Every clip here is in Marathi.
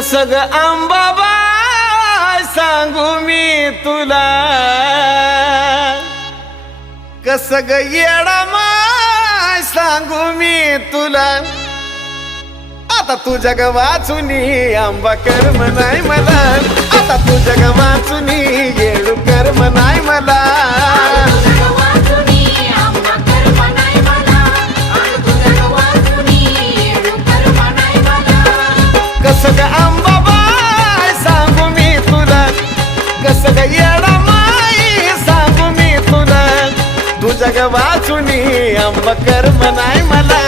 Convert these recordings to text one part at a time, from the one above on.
कस ग अंबाबाई सांगू मी तुला, कस ग येडामाय सांगू मी तुला। आता तू जग वाचुनी आंबा कर्म नाही मला, आता तू जग वाचुनी येडू कर्म नाही मला। कस ग अंबाबाई सांगू मी तुला, कस ग येडामाई सांगू मी तुला। तू जग वाचुनी आंबा कर्म नाही मला,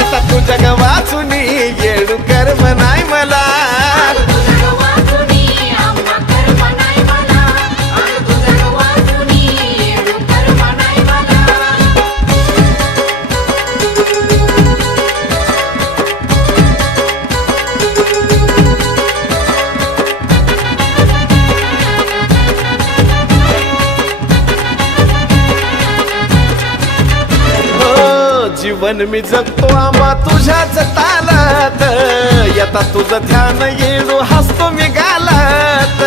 आता तू जग वाचुनी येडू कर्म नाही मला। जीवन मी जगतो आंबा तुझ्याच तालात, येता तुझं ध्यान येडू हसतो मी गालात।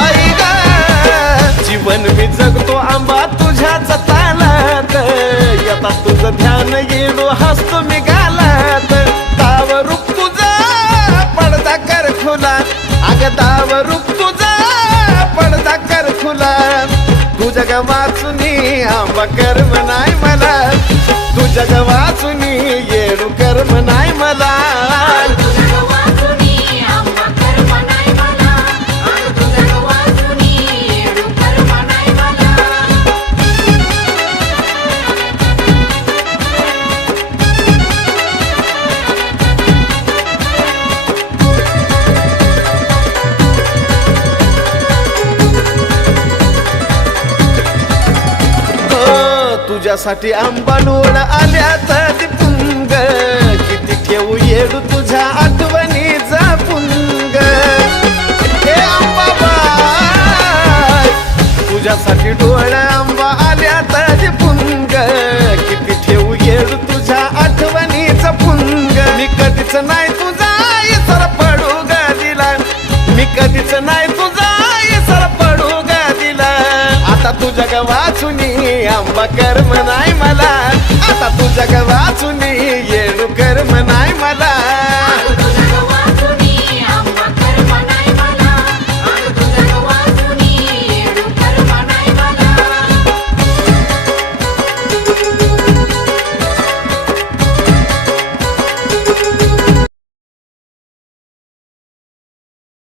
आई ग जीवन मी जगतो आंबा तुझ्याच तालात, येता तुझं ध्यान येडू हसतो मी गालात। दाव रूप तुझा पडदा कर खुला, अग दाव रूप तुझा पडदा कर खुला। तू जग वाचुनी आंबा कर्म नाही मला, तू जग वाचुनी येडू कर्म नाही मला। तुझ्यासाठी आंबा डोळ आल्यात दिपुंग, किती ठेवू येडू तुझ्या आठवणी जपुंग। हे अंबाबाई तुझ्यासाठी डोळ आंबा आल्यात दिपुंग, किती ठेवू येडू तुझ्या आठवणी जपुंग। मी कधीच नाही तुझा इसर पडू ग दिला, मी कधीच नाही तुझा इसर पडू ग दिला। आता तू जग वाचुनी आंबा कर्म नाही मला,